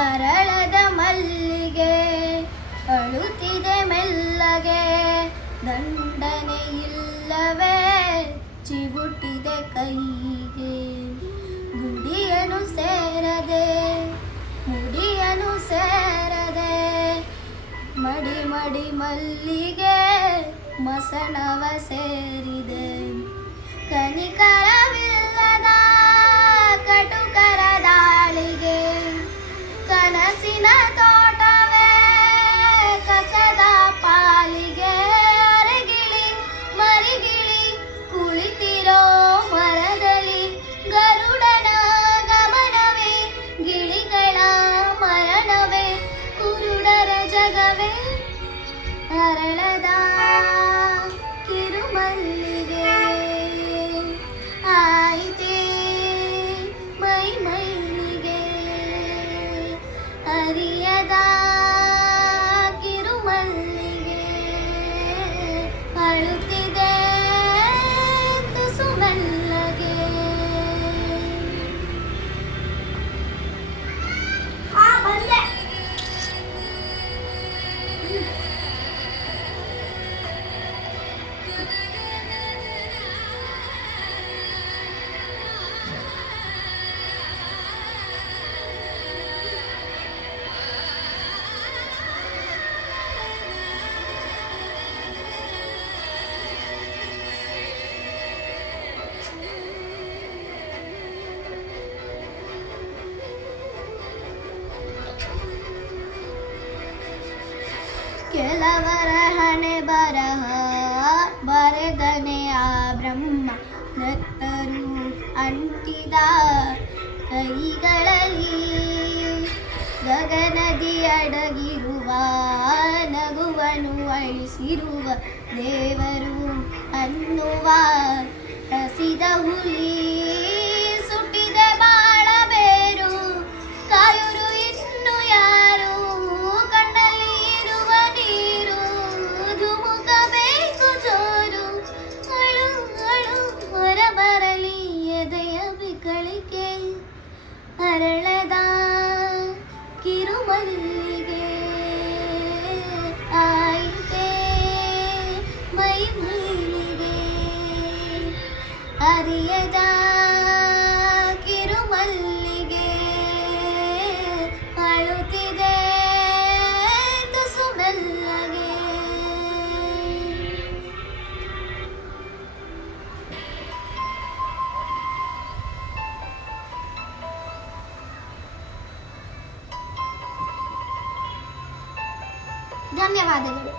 ಅರಳದ ಮಲ್ಲಿಗೆ ಅಳುತ್ತಿದೆ ಮೆಲ್ಲಗೆ, ದಂಡನೆ ಇಲ್ಲವೇ ಚಿವುಟಿದೆ ಕೈಗೆ. ಗುಡಿಯನು ಸೇರದೆ ಮುಡಿಯನು ಸೇರದೆ, ಮಡಿ ಮಡಿ ಮಲ್ಲಿಗೆ ಮಸಣವ ಸೇರಿದೆ. ಕನಿಕರವಿಲ್ಲದ ಕಟುಕರ ದಾಳಿಗೆ, ಕನಸಿನ ತೋಟವೇ ಕಸದ ಪಾಲಿಗೆ. ಅರಗಿಳಿ ಮರಿಗಿಳಿ ಕುಳಿತಿರೋ ಮರದಲ್ಲಿ, ಗರುಡನ ಗಮನವೇ ಗಿಳಿಗಳ ಮರಣವೇ, ಕುರುಡರ ಜಗವೇ ಅರಳದ ಕಿರುಮಲ್ಲಿಗೆ. ಆಯಿತೇ ಮೈ ಮೈಲಿಗೆ ಅರಿಯದ ಕಿರುಮಲ್ಲಿಗೆ, ಅಳುತ್ತಿದೆ ತುಸು ಮೆಲ್ಲಗೆ. ಬಂದೆ. ಕೆಲವರ ಹಣೆ ಬರಹ ಬರೆದನೆ ಆ ಬ್ರಹ್ಮ, ನೆತ್ತರು ಅಂಟಿದ ಕೈಗಳಲ್ಲಿ, ಗಗನದಿ ಅಡಗಿರುವ ನಗುವನು ಅಳಿಸಿರುವ ದೇವರು ಅನ್ನುವ ಹಸಿದ ಹುಲಿ. ಸುಟ್ಟಿದ ಬಾಳಬೇರು ಕಾಯುರು ಇನ್ನು ಯಾರು, ಕಣ್ಣಲ್ಲಿ ಇರುವ ನೀರು ಧುಮುಕಬೇಕು ಜೋರು. ಅಳು ಅಳು ಹೊರ ಬರಲಿ ಎದೆಯ ಬಿಕ್ಕಳಿಕೆ, ಅರಳದ ಕಿರುಮಲ್ಲಿಗೆ. ಆಯಿತೇ ಮೈ ಮೈಲಿಗೆ ಅರಿಯದ ಕಿರುಮಲ್ಲಿಗೆ, ಅಳುತ್ತಿದೆ ತುಸು ಮೆಲ್ಲಗೆ. ಧನ್ಯವಾದಗಳು.